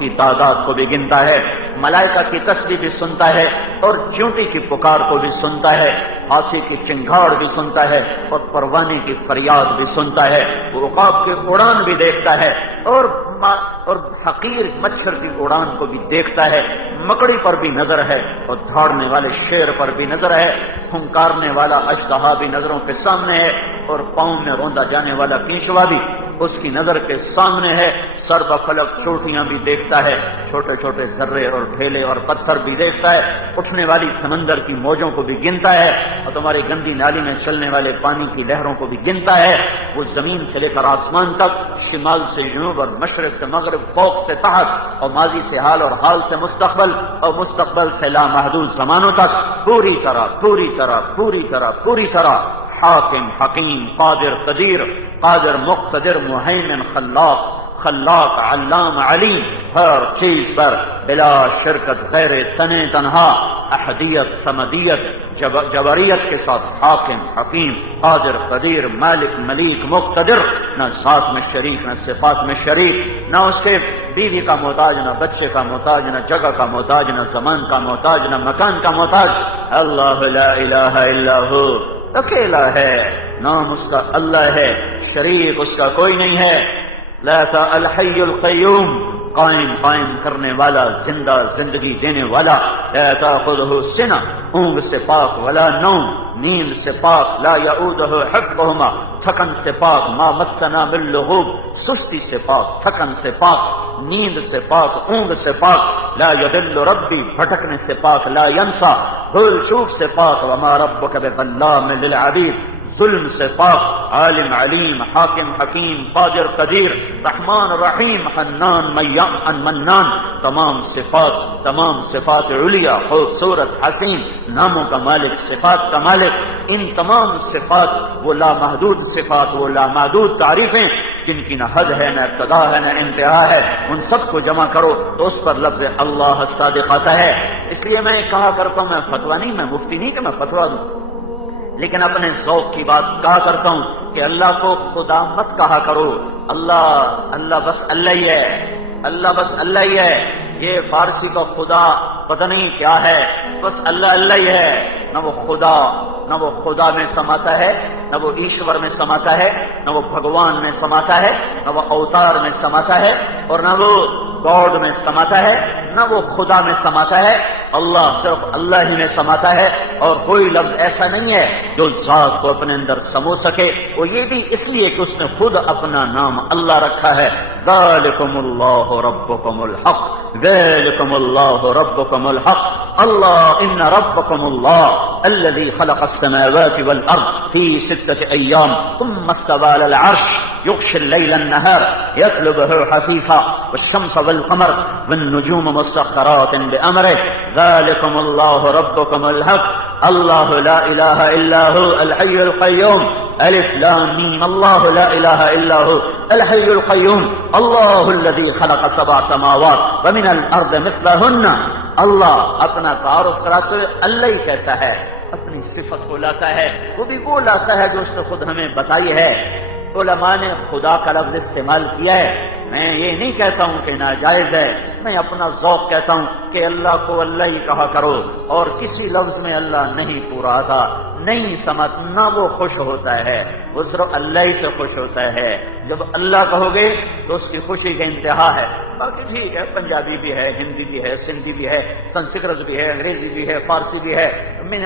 کی تعداد کو بھی گنتا ہے، ملائکہ کی تسبیح بھی سنتا ہے، اور چونٹی کی پکار کو بھی سنتا ہے، ہاتھی کی چنگھاڑ بھی سنتا ہے، اور پروانے کی فریاد بھی سنتا ہے، وہ عقاب کی اڑان بھی دیکھتا ہے، اور حقیر مچھر کی اڑان کو بھی دیکھتا ہے، مکڑی پر بھی نظر ہے، اور دھاڑنے والے شیر پر بھی نظر ہے، پھنکارنے والا اژدہا بھی نظروں کے سامنے ہے، اور پاؤں میں روندا جانے والا کینچوا بھی اس کی نظر کے سامنے ہے، سر بفلک چوٹیاں بھی دیکھتا ہے، چھوٹے چھوٹے ذرے اور ڈھیلے اور پتھر بھی دیکھتا ہے، اٹھنے والی سمندر کی موجوں کو بھی گنتا ہے، اور تمہاری گندی نالی میں چلنے والے پانی کی لہروں کو بھی گنتا ہے، وہ زمین سے لے کر آسمان تک، شمال سے جنوب اور مشرق سے مغرب، فوق سے تحت، اور ماضی سے حال اور حال سے مستقبل، اور مستقبل سے لامحدود زمانوں تک، پوری طرح حاکم، حکیم، قادر، قادر مقتدر، مہیمن، خلاق، علام، علیم، ہر چیز پر بلا شرکت، غیر تنے تنہا، احدیت، سمدیت، جبریت کے ساتھ حاکم، حکیم، قادر، قدیر، مالک، ملیک، مقتدر، نہ ذات میں شریک، نہ صفات میں شریک، نہ اس کے بیوی کا محتاج، نہ بچے کا محتاج، نہ جگہ کا محتاج، نہ زمان کا محتاج، نہ مکان کا محتاج، اللہ لا الہ الا ہو، اکیلا ہے، نام اس کا اللہ ہے، شریک اس کا کوئی نہیں ہے، لا الحی القیوم، قائم کرنے والا، زندہ زندگی دینے والا، لا تأخذہ سنہ، اونگ سے پاک، ولا نوم، نیند سے پاک، لا یعودہ حفظہما، تھکن سے پاک، ما مسنا من لغوب، سستی سے پاک، تھکن سے پاک، نیند سے پاک، اونگ سے پاک، لا یضل ربی، بھٹکنے سے پاک، لا ینسا، بھول چوک سے پاک، وما ربک بظلام للعبید، ظلم سے پاک، عالم، علیم، حاکم، حکیم، قادر، قدیر، رحمان، رحیم، حنان، منان، تمام صفات علیہ، خوبصورت، حسین، ناموں کا مالک، صفات کا مالک، ان تمام صفات، وہ لامحدود صفات، وہ لامحدود تعریفیں جن کی نہ حد ہے، نہ ابتدا ہے، نہ انتہا ہے، ان سب کو جمع کرو تو اس پر لفظ اللہ الصادق آتا ہے۔ اس لیے میں کہا کرتا ہوں، میں فتویٰ نہیں، میں مفتی نہیں کہ میں فتویٰ دوں، لیکن اپنے ذوق کی بات کہا کرتا ہوں کہ اللہ کو خدا مت کہا کرو، اللہ بس اللہ ہی ہے، اللہ بس اللہ ہی ہے، یہ فارسی کا خدا پتہ نہیں کیا ہے، بس اللہ ہی ہے، نہ وہ خدا میں سماتا ہے، نہ وہ ایشور میں سماتا ہے، نہ وہ بھگوان میں سماتا ہے، نہ وہ اوتار میں سماتا ہے، اور نہ وہ گاڈ میں سماتا ہے، نہ وہ خدا میں سماتا ہے، اللہ صرف اللہ ہی میں سماتا ہے، اور کوئی لفظ ایسا نہیں ہے جو ذات کو اپنے اندر سمو سکے، وہ یہ بھی اس لیے کہ اس نے خود اپنا نام اللہ رکھا ہے، ذالکم اللہ ربکم الحق، ذالکم اللہ ربکم الحق، اللہ ان ربکم اللہ الذي خلق السماوات والارض في 6 ايام ثم استوى على العرش يغشي الليل النهار يطلبه حثيثا والشمس والقمر والنجوم مسخرات بأمره ذلكم الله ربكم الحق الله لا إله إلا هو الحي القيوم ألف لام ميم الله لا إله إلا هو الحي القيوم الله الذي خلق 7 سماوات ومن الأرض مثلهن اللہ اپنا تعارف کراتے ہوئے اللہ ہی کہتا ہے، اپنی صفت کو لاتا ہے، وہ بھی وہ لاتا ہے جو اس نے خود ہمیں بتائی ہے۔ علماء نے خدا کا لفظ استعمال کیا ہے، میں یہ نہیں کہتا ہوں کہ ناجائز ہے، میں اپنا ذوق کہتا ہوں کہ اللہ کو اللہ ہی کہا کرو، اور کسی لفظ میں اللہ نہیں پورا آتا، نہیں سمجھ، نہ وہ خوش ہوتا ہے، وہ صرف اللہ ہی سے خوش ہوتا ہے، جب اللہ کہو گے تو اس کی خوشی کا انتہا ہے، باقی ٹھیک ہے، پنجابی بھی ہے، ہندی بھی ہے، سندھی بھی ہے، سنسکرت بھی ہے، انگریزی بھی ہے، فارسی بھی ہے، من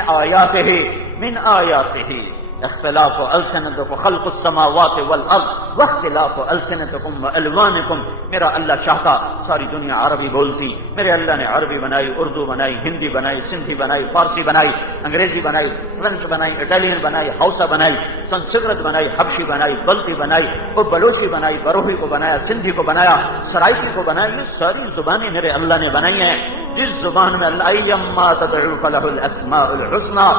آیاتہ اختلاف السنتکم خلق السماوات والارض واختلاف السنتکم والوانکم، میرا اللہ چاہتا ساری دنیا عربی بولتی، میرے اللہ نے عربی بنائی، اردو بنائی، ہندی بنائی، سندھی بنائی، فارسی بنائی، انگریزی بنائی، فرنچ بنائی، اٹالین بنائی، ہاؤسا بنائی، سنسکرت بنائی، حبشی بنائی، بلتی بنائی، اور بلوچی بنائی، بروہی کو بنایا، سندھی کو بنایا، سرائکی کو بنایا، یہ ساری زبانیں میرے اللہ نے بنائی ہیں، جس زبان میں اللہ ایما تدعو فلہ الاسماء الحسنی،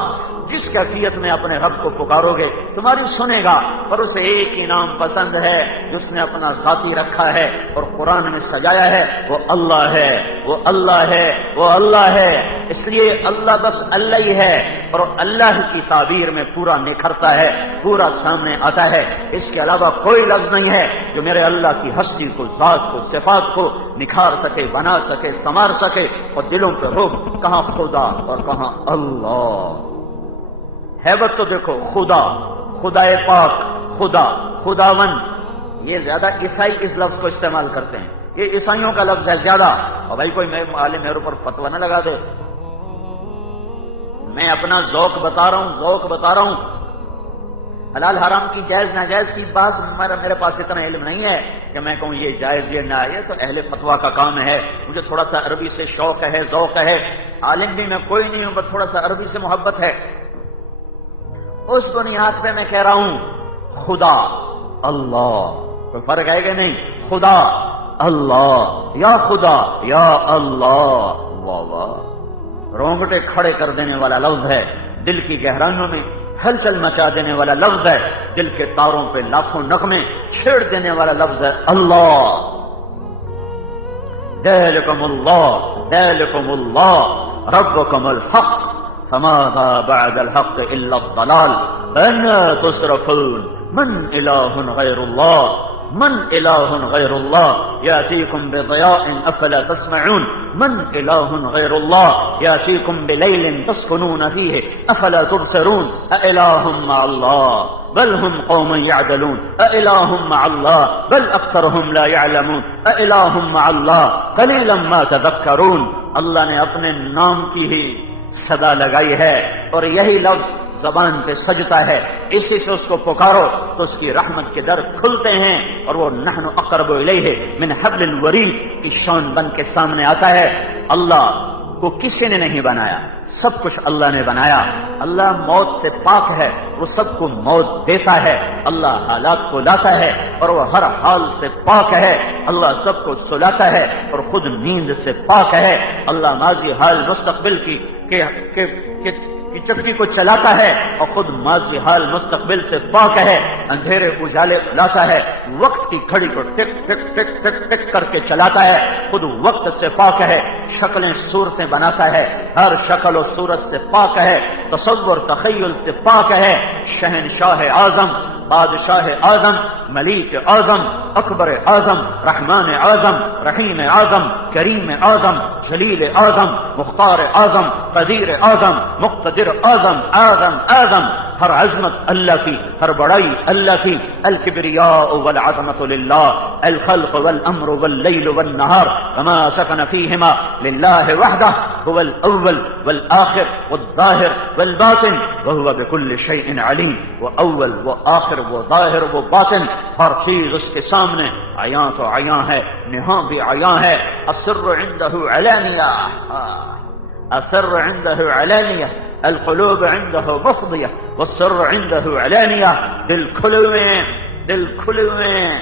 جس کیفیت میں اپنے رب کو پکارو گے تمہاری سنے گا، پر اسے ایک ہی نام پسند ہے جس نے اپنا ذاتی رکھا ہے اور قرآن میں سجایا ہے، وہ اللہ ہے، وہ اللہ ہے، وہ اللہ ہے۔ اس لیے اللہ بس اللہ ہی ہے، اور اللہ کی تعبیر میں پورا نکھرتا ہے، پورا سامنے آتا ہے. اس کے علاوہ کوئی لفظ نہیں ہے جو میرے اللہ کی ہستی کو، ذات کو، صفات کو نکھار سکے، بنا سکے، سنوار سکے. اور دلوں پہ روح، کہاں خدا اور کہاں اللہ. ہیبت تو دیکھو، خدا، خدائے پاک، خدا، خداون. یہ زیادہ عیسائی اس لفظ کو استعمال کرتے ہیں، یہ عیسائیوں کا لفظ ہے زیادہ. اور بھائی کوئی عالم میرے اوپر فتویٰ نہ لگا دے، میں اپنا ذوق بتا رہا ہوں، ذوق بتا رہا ہوں. حلال حرام کی، جائز ناجائز کی بات میرے پاس اتنا علم نہیں ہے کہ میں کہوں یہ جائز یہ نہ. یہ تو اہل فتویٰ کا کام ہے. مجھے تھوڑا سا عربی سے شوق ہے، ذوق ہے. عالم بھی میں کوئی نہیں ہوں، بس تھوڑا سا عربی سے محبت ہے. اس بنیاد پہ میں کہہ رہا ہوں خدا اللہ. کوئی فرق ہے کہ نہیں؟ خدا اللہ، یا خدا یا اللہ. واہ واہ، رونگٹے کھڑے کر دینے والا لفظ ہے، دل کی گہرائیوں میں ہلچل مچا دینے والا لفظ ہے، دل کے تاروں پہ لاکھوں نغمے چھیڑ دینے والا لفظ ہے اللہ. ذالکم اللہ، ذالکم اللہ ربکم الحق فماذا بعد الحق الا الضلال فانا تصرفون. من الہ غیر اللہ، من الہ غیر اللہ یاتیکم بضیاء افلا تسمعون. من الہ غیر اللہ یاتیکم بلیل تسکنون فیہ افلا تبصرون. االہ مع اللہ بل هم قوم يعدلون. االہ مع اللہ بل اکثرهم لا يعلمون. االہ مع اللہ قلیلا ما تذکرون. اللہ نے اپنے نام کی ہی صدا لگائی ہے اور یہی لفظ زبان پہ سجتا ہے. اسی سے اس کو پکارو تو اس کی رحمت کے در کھلتے ہیں اور وہ نحن اقرب الیہ من حبل الورید کی شان بن کے سامنے آتا ہے. اللہ کو کسی نے نہیں بنایا، سب کچھ اللہ نے بنایا. اللہ موت سے پاک ہے، وہ سب کو موت دیتا ہے. اللہ حالات کو لاتا ہے اور وہ ہر حال سے پاک ہے. اللہ سب کو سلاتا ہے اور خود نیند سے پاک ہے. اللہ ماضی حال مستقبل کی چکی کو چلاتا ہے اور خود ماضی حال مستقبل سے پاک ہے. اندھیرے اجالے لاتا ہے، وقت کی گھڑی کو ٹک ٹک ٹک ٹک ٹک کر کے چلاتا ہے. خود وقت سے پاک ہے. شکلیں صورتیں بناتا ہے، ہر شکل و صورت سے پاک ہے. تصور تخیل سے پاک ہے. شہنشاہ اعظم، بادشاہ اعظم، ملیک اعظم، اکبر اعظم، رحمان اعظم، رحیم اعظم، کریم اعظم، جلیل اعظم، مختار اعظم، قدیر اعظم، مقتدر اعظم، اعظم اعظم. ہر عظمت اللہ کی، ہر بڑائی اللہ کی. الکبریاء والعظمت للہ، الخلق والامر واللیل والنہار وما سکن فیہما للہ وحدہ. هو الاول والآخر والظاہر والباطن وهو بكل شیء علیم. وہ اول، وہ آخر، وہ ظاہر، وہ باطن، ہر چیز اس کے سامنے عیاں تو عیاں ہے، نہاں بھی عیاں ہے. السر عنده علانیہ، السر عنده علانیہ، القلوب عنده مفضیہ والسر عنده علانیہ. دل کھلے ہوئے ہیں، دل کھلے ہوئے ہیں،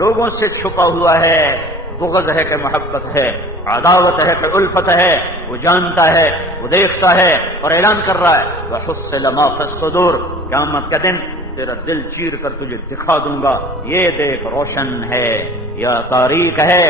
لوگوں سے چھپا ہوا ہے. بغض ہے کہ محبت ہے، عداوت ہے کہ الفت ہے. وہ جانتا ہے، وہ دیکھتا ہے اور اعلان کر رہا ہے وحصل ما فی الصدور. قیامت کا دن تیرا دل چیر کر تجھے دکھا دوں گا. یہ دیکھ، روشن ہے یا تاریک ہے،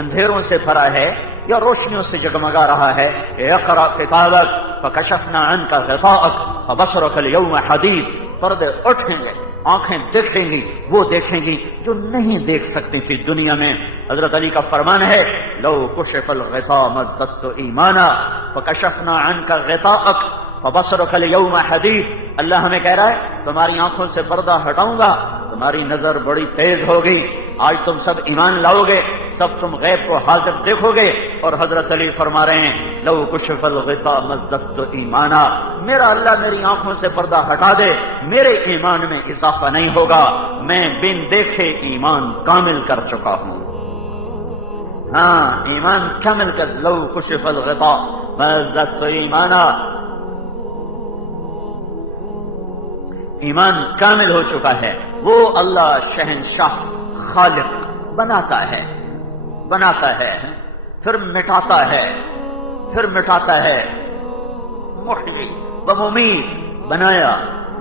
اندھیروں سے بھرا ہے یا روشنیوں سے جگمگا رہا ہے. اقرأ کتابک فکشفنا عنک غطاءک فبصرک اليوم حدید. پردے اٹھیں گے، آنکھیں دیکھیں گی، وہ دیکھیں گی جو نہیں دیکھ سکتی تھی دنیا میں. حضرت علی کا فرمان ہے لو کشف الغطاء ما ازددت ایمانا فکشفنا عنک غطاءک فبصرک اليوم حدید. اللہ ہمیں کہہ رہا ہے تمہاری آنکھوں سے پردہ ہٹاؤں گا، تمہاری نظر بڑی تیز ہوگی. آج تم سب ایمان لاؤ گے، سب تم غیب کو حاضر دیکھو گے. اور حضرت علی فرما رہے ہیں لو کشف الغطاء ما ازددت ایمانا. میرا اللہ میری آنکھوں سے پردہ ہٹا دے، میرے ایمان میں اضافہ نہیں ہوگا. میں بن دیکھے ایمان کامل کر چکا ہوں. ہاں، ایمان کامل کر. لو کشف الغطاء ما ازددت ایمانا، ایمان کامل ہو چکا ہے. وہ اللہ شہنشاہ خالق بناتا ہے، بناتا ہے پھر مٹاتا ہے، پھر مٹاتا ہے. محیی و ممیت، بنایا،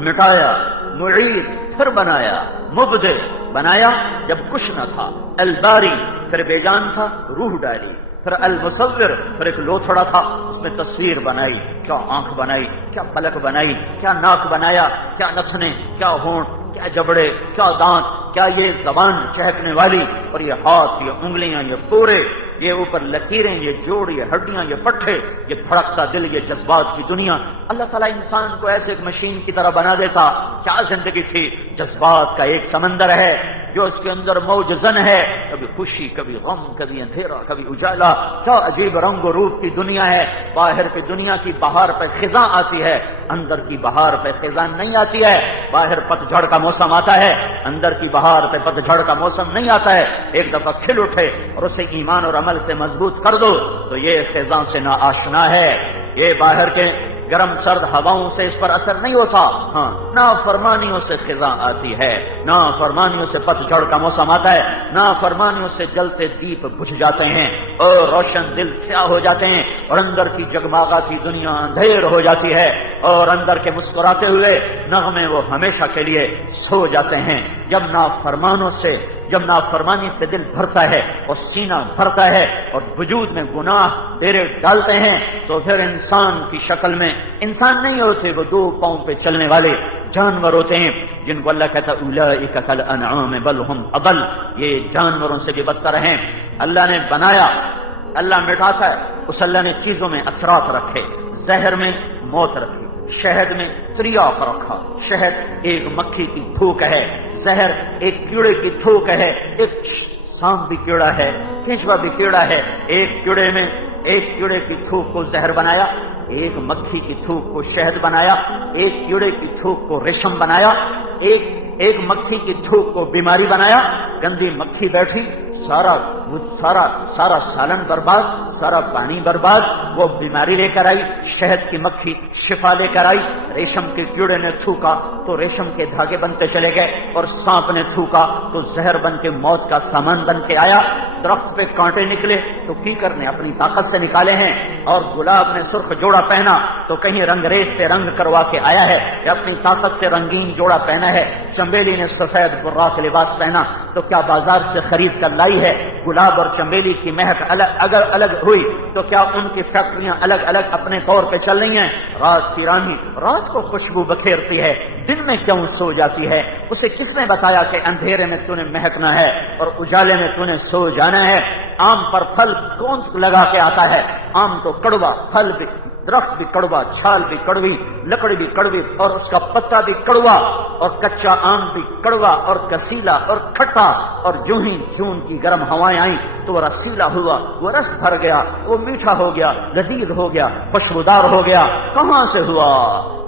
مٹایا، معید، پھر بنایا، مبدع بنایا جب کچھ نہ تھا، الباری پھر بے جان تھا، روح ڈالی، پھر المصور پھر ایک لوتھڑا تھا، اس میں تصویر بنائی، کیا آنکھ بنائی، کیا پلک بنائی، کیا ناک بنایا، کیا نتنے، کیا ہونٹ، کیا جبڑے، کیا دانت، کیا یہ زبان چہکنے والی، اور یہ ہاتھ، یہ انگلیاں، یہ پورے، یہ اوپر لکیریں، یہ جوڑ، یہ ہڈیاں، یہ پٹھے، یہ دھڑکتا دل، یہ جذبات کی دنیا۔ اللہ تعالیٰ انسان کو ایسے ایک مشین کی طرح بنا دیتا، کیا زندگی تھی، جذبات کا ایک سمندر ہے جو اس کے اندر موج زن ہے، کبھی خوشی، کبھی غم، کبھی اندھیرا، کبھی اجالا، کیا عجیب رنگ و روپ کی دنیا ہے۔ باہر کی دنیا کی بہار پہ خزاں آتی ہے، اندر کی بہار پہ خزاں نہیں آتی ہے۔ باہر پتجھڑ کا موسم آتا ہے، اندر کی بہار پہ پتجھڑ کا موسم نہیں آتا ہے۔ ایک دفعہ کھل اٹھے اور اسے ایمان اور عمل سے مضبوط کر دو تو یہ خزاں سے نا آشنا ہے، یہ باہر کے گرم سرد ہواؤں سے اس پر اثر نہیں ہوتا۔ ہاں، نافرمانیوں سے خزاں آتی ہے، نافرمانیوں سے پتجھڑ کا موسم آتا ہے، نافرمانیوں سے جلتے دیپ بجھ جاتے ہیں اور روشن دل سیاہ ہو جاتے ہیں، اور اندر کی جگمگاتی دنیا اندھیر ہو جاتی ہے، اور اندر کے مسکراتے ہوئے نغمے وہ ہمیشہ کے لیے سو جاتے ہیں۔ جب نافرمانی سے دل بھرتا ہے اور سینہ بھرتا ہے اور وجود میں گناہ ڈیرے ڈالتے ہیں تو پھر انسان کی شکل میں انسان نہیں ہوتے، وہ دو پاؤں پہ چلنے والے جانور ہوتے ہیں، جن کو اللہ کہتا اولئک کالانعام بل ہم اضل، یہ جانوروں سے بھی بدتر ہیں۔ اللہ نے بنایا، اللہ مٹاتا ہے، اس اللہ نے چیزوں میں اثرات رکھے، زہر میں موت رکھی، شہد میں تریاق رکھا، شہد ایک مکھی کی تھوک ہے، زہر ایک کیڑے کی تھوک ہے، ایک سانپ بھی کیڑا ہے، کیچوا بھی کیڑا ہے، ایک کیڑے کی تھوک کو زہر بنایا، ایک مکھی کی تھوک کو شہد بنایا، ایک کیڑے کی تھوک کو ریشم بنایا، ایک مکھی کی تھوک کو بیماری بنایا، گندی مکھی بیٹھی، سارا سالن برباد، سارا پانی برباد، وہ بیماری لے کر آئی، شہد کی مکھی شفا لے کر آئی، ریشم کے کیڑے نے تھوکا تو ریشم کے دھاگے بنتے چلے گئے، اور سانپ نے تھوکا تو زہر بن کے موت کا سامان بن کے آیا، درخت پہ کانٹے نکلے تو کیکر نے اپنی طاقت سے نکالے ہیں، اور گلاب نے سرخ جوڑا پہنا تو کہیں رنگریز سے رنگ کروا کے آیا ہے، یا اپنی طاقت سے رنگین جوڑا پہنا ہے، چنبیلی نے سفید براق لباس پہنا تو کیا بازار سے خرید کر لائی ہے، گلاب اور چنبیلی کی مہک اگر الگ ہوئی تو کیا ان کی فیکٹریاں الگ الگ اپنے طور پہ چل رہی ہیں؟ رات کی رانی رات کو خوشبو بکھیرتی ہے، دن میں کیوں سو جاتی ہے؟ اسے کس نے بتایا کہ اندھیرے میں تو نے مہکنا ہے اور اجالے میں تو نے سو جانا ہے؟ آم پر پھل کون لگا کے آتا ہے؟ آم تو کڑوا، پھل بھی، درخت بھی کڑوا، چھال بھی کڑوی، لکڑی بھی کڑوی، اور اس کا پتا بھی کڑوا، اور کچا آم بھی کڑوا اور کسیلا اور کھٹا، اور جو ہی جون کی گرم ہوائیں آئیں تو وہ رسیلا ہوا، وہ رس بھر گیا، وہ میٹھا ہو گیا، لذیذ ہو گیا، خوشبودار ہو گیا۔ کہاں سے ہوا؟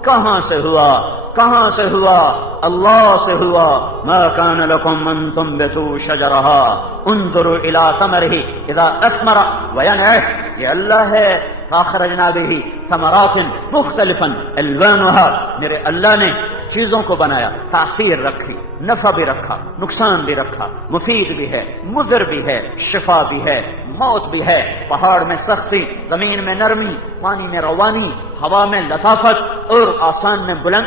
کہاں سے ہوا؟ کہاں سے ہوا؟ اللہ سے ہوا۔ ما کان لکم ان تنبتوا شجرہا انظروا الی ثمرہ اذا اثمر وینعہ، یہ اللہ ہے فاخرجنا بہ ثمرات مختلفا الوانها، میرے اللہ نے چیزوں کو بنایا، تاثیر رکھی، نفع بھی رکھا، نقصان بھی رکھا، مفید بھی ہے، مضر بھی ہے، شفا بھی ہے، موت بھی ہے، پہاڑ میں سختی، زمین میں نرمی، پانی میں روانی، ہوا میں لطافت، اور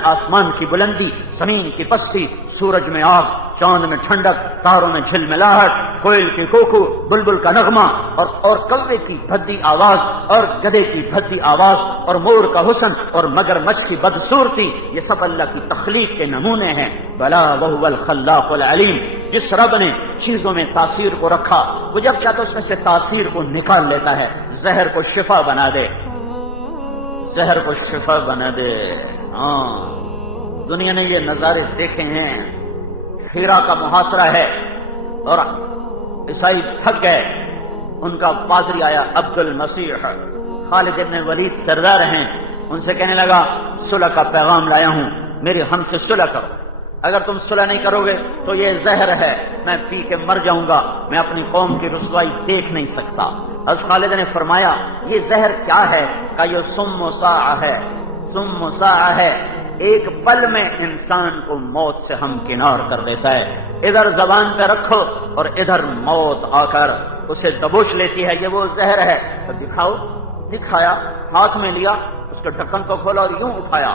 آسمان کی بلندی، زمین کی پستی، سورج میں آگ، چاند میں ٹھنڈک، تاروں میں جھلملاہٹ، کوئل کی کوکو، بلبل کا نغمہ، اور کوے کی بھدی آواز، اور گدھے کی بھدی آواز، اور مور کا حسن، اور مگرمچھ کی بدصورتی، یہ سب اللہ کی تخلیق کے نمونے ہیں۔ بلا وہو الخلاق العلیم، جس رب نے چیزوں میں تاثیر کو رکھا وہ جب چاہتا اس میں سے تاثیر کو نکال لیتا ہے، زہر کو شفا بنا دے، زہر کو شفا بنا دے۔ ہاں، دنیا نے یہ نظارے دیکھے ہیں، ہیرا کا محاصرہ ہے اور عیسائی تھک گئے، ان کا پادری آیا عبد المسیح، خالد بن ولید سردار ہیں، ان سے کہنے لگا صلح کا پیغام لایا ہوں، میری ہم سے صلح کرو، اگر تم صلح نہیں کرو گے تو یہ زہر ہے، میں پی کے مر جاؤں گا، میں اپنی قوم کی رسوائی دیکھ نہیں سکتا۔ حضرت خالد نے فرمایا یہ زہر کیا ہے؟ کہ یہ سم و ساعہ ہے، سم و ساعہ ہے، ایک پل میں انسان کو موت سے ہمکنار کر دیتا ہے، ادھر زبان پہ رکھو اور ادھر موت آ کر اسے دبوچ لیتی ہے، یہ وہ زہر ہے۔ تو دکھاؤ، دکھایا، ہاتھ میں لیا، اس کے ڈھکن کو کھولا اور یوں اٹھایا،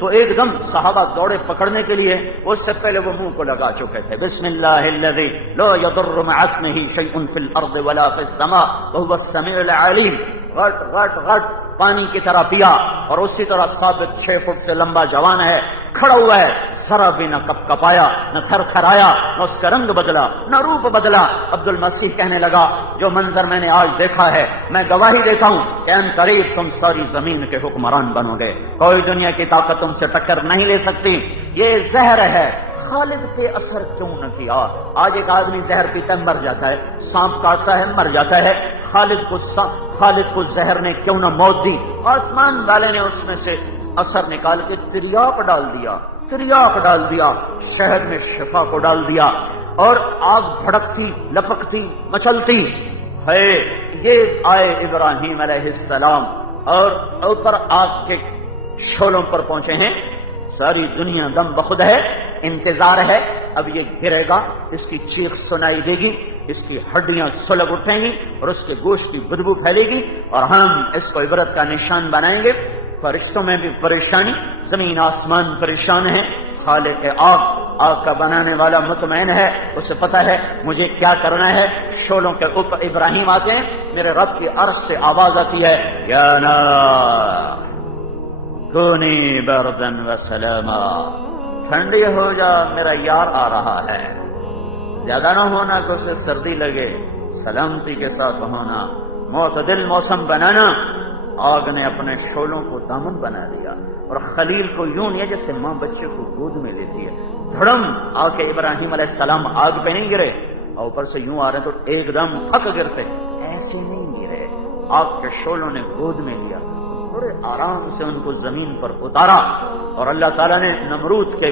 تو ایک دم صحابہ دوڑے پکڑنے کے لیے، اس سے پہلے وہ منہ کو لگا چکے تھے. بسم اللہ الذی لا یضر مع اسمہ شیء فی الارض ولا فی السماء وهو السمیع العلیم. غٹ غٹ غٹ پانی کی طرح پیا، اور اسی طرح ثابت 6 فٹ سے لمبا جوان ہے، کھڑا ہوا ہے، ذرا بھی نہ کپ کپایا، نہ تھر تھرایا، نہ اس کا رنگ بدلا، نہ روپ بدلا. عبد المسیح کہنے لگا جو منظر میں نے آج دیکھا ہے میں گواہی دیتا ہوں کہ ان قریب تم ساری زمین کے حکمران بنو گے، کوئی دنیا کی طاقت تم سے ٹکر نہیں لے سکتی. یہ زہر ہے، خالد پہ اثر کیوں نہ کیا؟ آج ایک آدمی زہر پیتا ہے مر جاتا ہے، سانپ کاٹتا ہے مر جاتا ہے، خالد کو زہر نے کیوں نہ موت دی؟ آسمان والے نے اس میں سے اثر نکال کے تریاق ڈال دیا، شہد میں شفا کو ڈال دیا، اور آگ بھڑکتی لپکتی مچلتی ہے. یہ آئے ابراہیم علیہ السلام اور اوپر آگ کے شعلوں پر پہنچے ہیں. ساری دنیا دم بخود ہے، انتظار ہے، اب یہ گرے گا، اس کی چیخ سنائی دے گی، اس کی ہڈیاں سلگ اٹھیں گی اور اس کے گوشت کی بدبو پھیلے گی، اور ہم اس کو عبرت کا نشان بنائیں گے. فرشتوں میں بھی پریشانی، زمین آسمان پریشان ہیں. خالق آگ کا بنانے والا مطمئن ہے، اسے پتا ہے مجھے کیا کرنا ہے. شعلوں کے اوپر ابراہیم آتے ہیں، میرے رب کی عرش سے آواز آتی ہے یا نار کونی بردن و سلاما، ٹھنڈی ہو جا میرا یار آ رہا ہے. زیادہ نہ ہونا کہ اسے سردی لگے، سلامتی کے ساتھ ہونا، معتدل موسم بنانا. آگ نے اپنے شعلوں کو دامن بنا دیا اور خلیل کو یوں نہیں جیسے ماں بچے کو گود میں لیتی ہے. دھڑم آ کے ابراہیم علیہ السلام آگ پہ نہیں گرے، اور اوپر سے یوں آ رہے تو ایک دم تھک گرتے، ایسے نہیں گرے. آگ کے شعلوں نے گود میں لیا، بڑے آرام سے ان کو زمین پر اتارا، اور اللہ تعالیٰ نے نمرود کے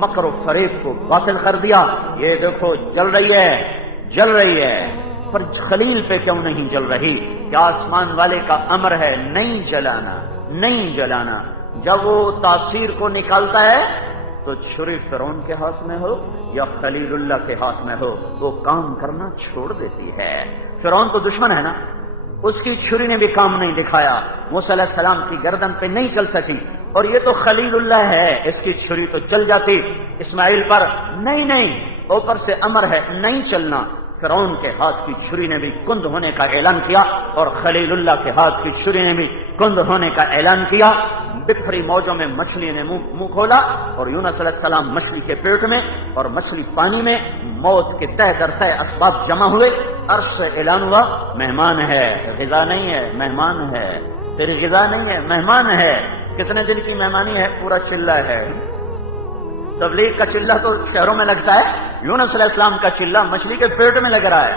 مکر و فریب کو باطل کر دیا. یہ دیکھو جل رہی ہے، پر خلیل پہ کیوں نہیں جل رہی؟ کیا آسمان والے کا امر ہے نہیں جلانا. جب وہ تاثیر کو نکالتا ہے تو چھری فرعون کے ہاتھ میں ہو یا خلیل اللہ کے ہاتھ میں ہو، وہ کام کرنا چھوڑ دیتی ہے. فرعون تو دشمن ہے نا، اس کی چھری نے بھی کام نہیں دکھایا، موسیٰ علیہ السلام کی گردن پہ نہیں چل سکی. اور یہ تو خلیل اللہ ہے، اس کی چھری تو چل جاتی اسماعیل پر. نہیں، اوپر سے امر ہے نہیں چلنا. فرعون کے ہاتھ کی چھری نے بھی کند ہونے کا اعلان کیا، اور خلیل اللہ کے ہاتھ کی چھری نے بھی کند ہونے کا اعلان کیا. بکھری موجوں میں مچھلی نے منہ کھولا، اور یونس علیہ السلام مچھلی کے پیٹ میں اور مچھلی پانی میں. موت کے تہ در تہ اسباب جمع ہوئے، عرش سے اعلان ہوا مہمان ہے، غذا نہیں ہے، مہمان ہے. تیری غذا نہیں ہے، مہمان ہے. کتنے دن کی مہمانی ہے؟ پورا چلہ ہے. تبلیغ کا چلہ تو شہروں میں لگتا ہے، یونس علیہ السلام کا چلہ مچھلی کے پیٹ میں لگ رہا ہے.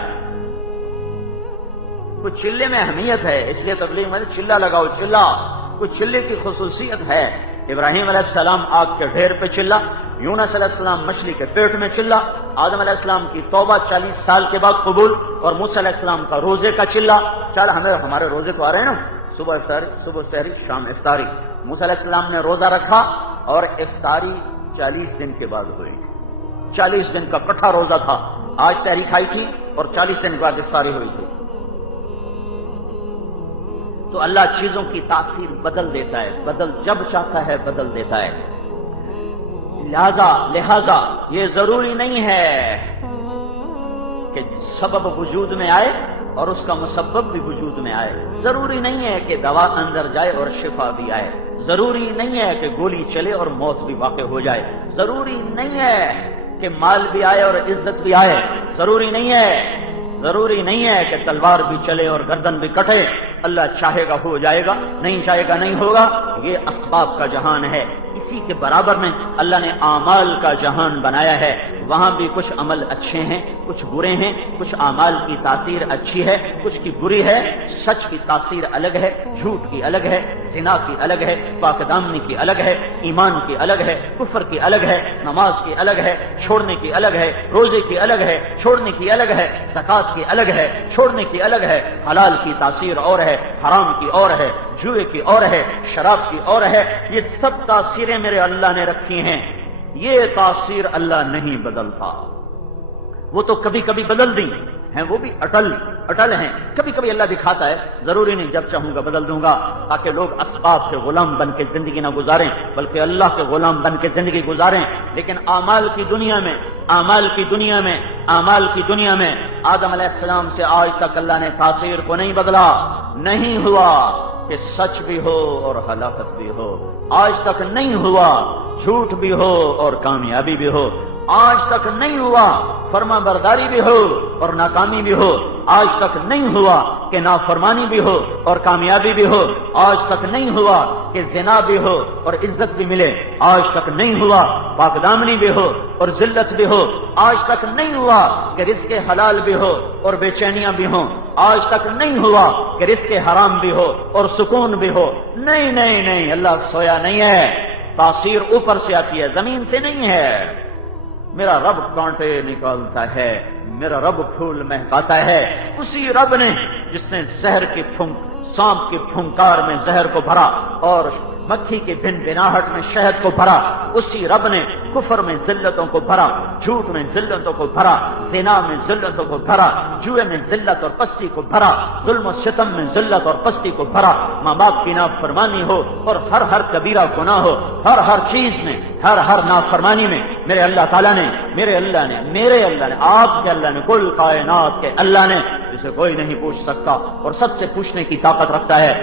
کچھ چلے میں اہمیت ہے، اس لیے تبلیغ میں چلہ لگاؤ. کچھ چلے کی خصوصیت ہے. ابراہیم علیہ السلام آگ کے ڈھیر پہ چلہ، یونس علیہ السلام مچھلی کے پیٹ میں چلہ، آدم علیہ السلام کی توبہ 40 سال کے بعد قبول، اور موسیٰ علیہ السلام کا روزے کا چلہ. ہمارے روزے تو آ رہے ہیں نا، صبح سحری شام افطاری. موسیٰ علیہ السلام نے روزہ رکھا اور افطاری 40 دن کے بعد ہوئی. 40 دن کا کٹھا روزہ تھا. آج سحری کھائی تھی اور 40 دن بعد افطاری ہوئی تھی. تو اللہ چیزوں کی تاثیر بدل دیتا ہے، جب چاہتا ہے بدل دیتا ہے. لہذا یہ ضروری نہیں ہے کہ سبب وجود میں آئے اور اس کا مسبب بھی وجود میں آئے. ضروری نہیں ہے کہ دوا اندر جائے اور شفا بھی آئے. ضروری نہیں ہے کہ گولی چلے اور موت بھی واقع ہو جائے. ضروری نہیں ہے کہ مال بھی آئے اور عزت بھی آئے. ضروری نہیں ہے کہ تلوار بھی چلے اور گردن بھی کٹے. اللہ چاہے گا ہو جائے گا، نہیں چاہے گا نہیں ہوگا. یہ اسباب کا جہان ہے. اسی کے برابر میں اللہ نے اعمال کا جہان بنایا ہے. وہاں بھی کچھ عمل اچھے ہیں، کچھ برے ہیں. کچھ اعمال کی تاثیر اچھی ہے، کچھ کی بری ہے. سچ کی تاثیر الگ ہے، جھوٹ کی الگ ہے، زنا کی الگ ہے، پاک دامنی کی الگ ہے، ایمان کی الگ ہے، کفر کی الگ ہے، نماز کی الگ ہے، چھوڑنے کی الگ ہے، روزے کی الگ ہے، چھوڑنے کی الگ ہے، زکات کی الگ ہے، چھوڑنے کی الگ ہے. حلال کی تاثیر اور ہے، حرام کی اور ہے، جوئے کی اور ہے، شراب کی اور ہے. یہ سب تاثیریں میرے اللہ نے رکھی ہیں. یہ تاثیر اللہ نہیں بدلتا. وہ تو کبھی کبھی بدل دی، ہیں وہ بھی اٹل ہیں. کبھی کبھی اللہ دکھاتا ہے، ضروری نہیں جب چاہوں گا بدل دوں گا، تاکہ لوگ اسباب کے غلام بن کے زندگی نہ گزاریں بلکہ اللہ کے غلام بن کے زندگی گزاریں. لیکن اعمال کی دنیا میں آدم علیہ السلام سے آج تک اللہ نے تاثیر کو نہیں بدلا. نہیں ہوا کہ سچ بھی ہو اور ہلاکت بھی ہو، آج تک نہیں ہوا جھوٹ بھی ہو اور کامیابی بھی ہو، آج تک نہیں ہوا فرما برداری بھی ہو اور ناکامی بھی ہو، آج تک نہیں ہوا کہ نافرمانی بھی ہو اور کامیابی بھی ہو، آج تک نہیں ہوا کہ زنا بھی ہو اور عزت بھی ملے، آج تک نہیں ہوا پاک دامنی بھی ہو اور ذلت بھی ہو، آج تک نہیں ہوا کہ رزق حلال بھی ہو اور بے چینیاں بھی ہوں، آج تک نہیں ہوا کہ رزق حرام بھی ہو اور سکون بھی ہو. نہیں، اللہ سویا نہیں ہے. تاثیر اوپر سے آتی ہے، زمین سے نہیں ہے. میرا رب کانٹے نکالتا ہے، میرا رب پھول مہکاتا ہے. اسی رب نے جس نے سانپ کی پھنکار میں زہر کو بھرا اور مکھی کی بھنبھناہٹ میں شہد کو بھرا، اسی رب نے کفر میں ذلتوں کو بھرا، جھوٹ میں ذلتوں کو بھرا، زنا میں ذلتوں کو بھرا، جوئے میں ذلت اور پستی کو بھرا، ظلم و ستم میں ذلت اور پستی کو بھرا، ماں باپ کی نافرمانی ہو اور ہر کبیرہ گناہ ہو، ہر چیز میں، ہر نافرمانی میں میرے اللہ تعالیٰ نے، میرے اللہ نے، آپ کے اللہ نے، کل کائنات کے اللہ نے، جسے کوئی نہیں پوچھ سکتا اور سب سے پوچھنے کی طاقت رکھتا ہے،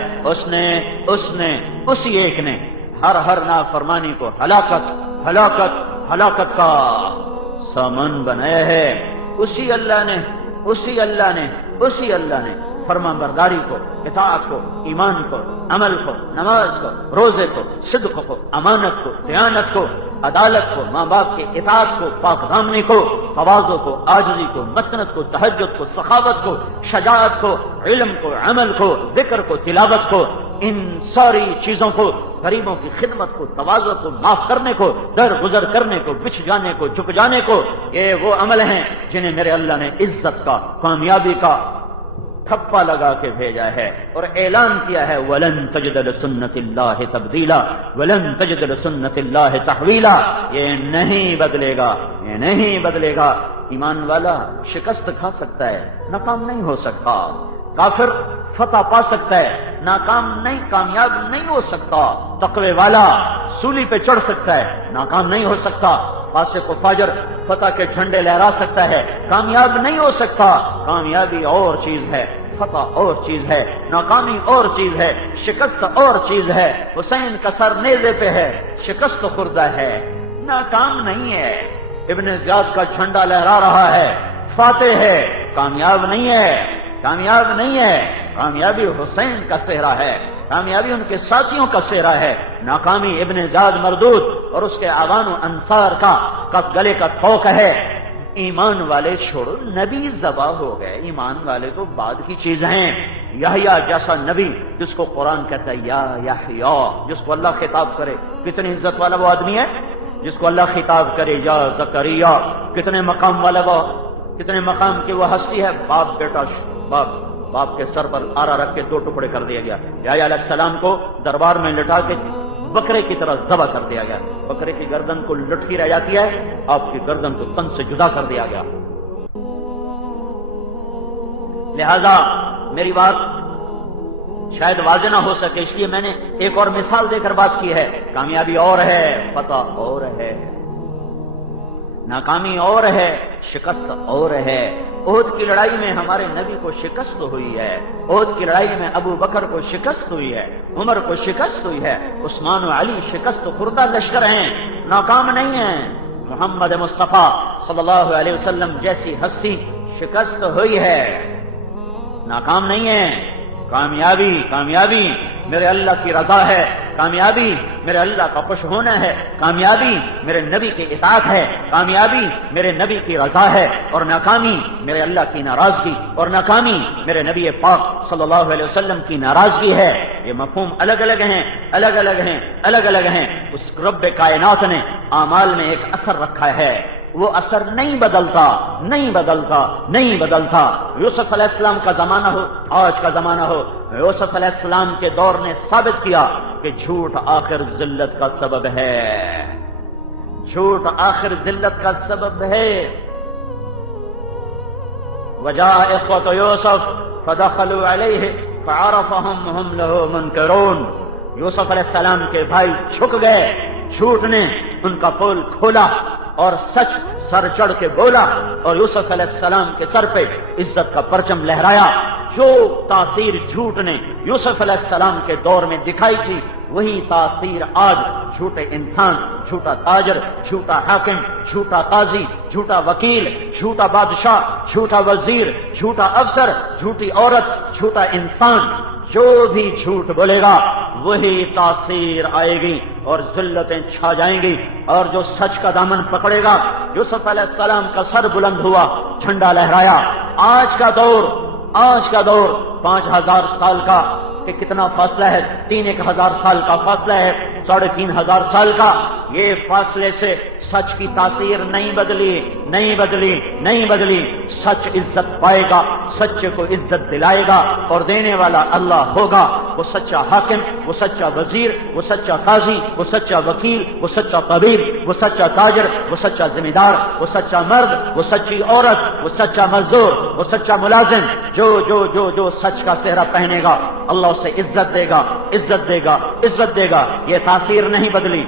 اسی ایک نے ہر نافرمانی کو ہلاکت کا سامان بنایا ہے. اسی اللہ نے فرمان برداری کو، اطاعت کو، ایمان کو، عمل کو، نماز کو، روزے کو، صدق کو، امانت کو، دیانت کو، عدالت کو، ماں باپ کے اطاعت کو، پاک دامنی کو، تواضع کو، عاجزی کو، مسکنت کو، تہجد کو، سخاوت کو، شجاعت کو، علم کو، عمل کو، ذکر کو، تلاوت کو، ان ساری چیزوں کو، غریبوں کی خدمت کو، تواضع کو، معاف کرنے کو، درگزر کرنے کو، بچھ جانے کو، جھک جانے کو، یہ وہ عمل ہیں جنہیں میرے اللہ نے عزت کا، کامیابی کا ٹھپا لگا کے بھیجا ہے اور اعلان کیا ہے وَلَن تَجِدَ لِسُنَّتِ اللَّهِ تَبْدِيلًا وَلَن تَجِدَ لِسُنَّتِ اللَّهِ تَحْوِيلًا. یہ نہیں بدلے گا. ایمان والا شکست کھا سکتا ہے، ناکام نہیں ہو سکتا. کافر فتح پا سکتا ہے، کامیاب نہیں ہو سکتا. تقوی والا سولی پہ چڑھ سکتا ہے، ناکام نہیں ہو سکتا. فاسق و فاجر فتح کے جھنڈے لہرا سکتا ہے، کامیاب نہیں ہو سکتا. کامیابی اور چیز ہے، فتح اور چیز ہے، ناکامی اور چیز ہے، شکست اور چیز ہے. حسین کا سر نیزے پہ ہے، شکست خوردہ ہے، ناکام نہیں ہے. ابن زیاد کا جھنڈا لہرا رہا ہے، فاتح ہے، کامیاب نہیں ہے. کامیابی حسین کا صحرا ہے، کامیابی ان کے ساتھیوں کا صحرا ہے. ناکامی ابن زیاد مردود اور اس کے اعوان و انصار کا گلے کا ٹھوک ہے. ایمان والے چھوڑو، نبی ذبح ہو گئے. ایمان والے تو بعد کی چیز ہیں. یحییٰ جیسا نبی جس کو قرآن کہتا ہے یا یحییٰ، جس کو اللہ خطاب کرے، کتنی عزت والا وہ آدمی ہے. جس کو اللہ خطاب کرے یا زکریا، کتنے مقام والا وہ، کتنے مقام کی وہ ہستی ہے. باپ کے سر پر آرا رکھ کے 2 ٹکڑے کر دیا گیا. یحییٰ علیہ السلام کو دربار میں لٹا کے بکرے کی طرح ذبح کر دیا گیا. بکرے کی گردن کو لٹکی رہ جاتی ہے، آپ کی گردن کو تن سے جدا کر دیا گیا. لہذا میری بات شاید واضح نہ ہو سکے، اس لیے میں نے ایک اور مثال دے کر بات کی ہے. کامیابی اور ہے، فتح اور ہے، ناکامی اور ہے، شکست اور ہے. احد کی لڑائی میں ہمارے نبی کو شکست ہوئی ہے. احد کی لڑائی میں ابو بکر کو شکست ہوئی ہے، عمر کو شکست ہوئی ہے، عثمان و علی شکست خوردہ لشکر ہیں، ناکام نہیں ہیں. محمد مصطفیٰ صلی اللہ علیہ وسلم جیسی ہستی شکست ہوئی ہے، ناکام نہیں ہے. کامیابی میرے اللہ کی رضا ہے، کامیابی میرے اللہ کا خوش ہونا ہے، کامیابی میرے نبی کی اطاعت ہے، کامیابی میرے نبی کی رضا ہے، اور ناکامی میرے اللہ کی ناراضگی، اور ناکامی میرے نبی پاک صلی اللہ علیہ وسلم کی ناراضگی ہے. یہ مفہوم الگ الگ ہیں. اس رب کائنات نے اعمال میں ایک اثر رکھا ہے، وہ اثر نہیں بدلتا. یوسف علیہ السلام کا زمانہ ہو، آج کا زمانہ ہو، یوسف علیہ السلام کے دور نے ثابت کیا کہ جھوٹ آخر ذلت کا سبب ہے. وجاء اخوة یوسف فدخلوا علیہ فعرفهم هم له منکرون. یوسف علیہ السلام کے بھائی جھک گئے، جھوٹ نے ان کا پول کھولا اور سچ سر چڑھ کے بولا، اور یوسف علیہ السلام کے سر پہ عزت کا پرچم لہرایا. جو تاثیر جھوٹ نے یوسف علیہ السلام کے دور میں دکھائی تھی، وہی تاثیر آج جھوٹے انسان، جھوٹا تاجر، جھوٹا حاکم، جھوٹا قاضی، جھوٹا وکیل، جھوٹا بادشاہ، جھوٹا وزیر، جھوٹا افسر، جھوٹی عورت، جھوٹا انسان، جو بھی جھوٹ بولے گا وہی تاثیر آئے گی اور ذلتیں چھا جائیں گی. اور جو سچ کا دامن پکڑے گا، یوسف علیہ السلام کا سر بلند ہوا، جھنڈا لہرایا. آج کا دور 5000 سال کا کہ کتنا فاصلہ ہے، 3000 سال کا فاصلہ ہے، 3500 سال کا. یہ فاصلے سے سچ کی تاثیر نہیں بدلی. سچ عزت پائے گا، سچ کو عزت دلائے گا، اور دینے والا اللہ ہوگا. وہ سچا حاکم، وہ سچا وزیر، وہ سچا قاضی، وہ سچا وکیل، وہ سچا طبیب، وہ سچا تاجر، وہ سچا ذمہ دار، وہ سچا مرد، وہ سچی عورت، وہ سچا مزدور، وہ سچا ملازم، جو سچ کا صحرا پہنے گا اللہ اسے عزت دے گا. یہ تاثیر نہیں بدلی.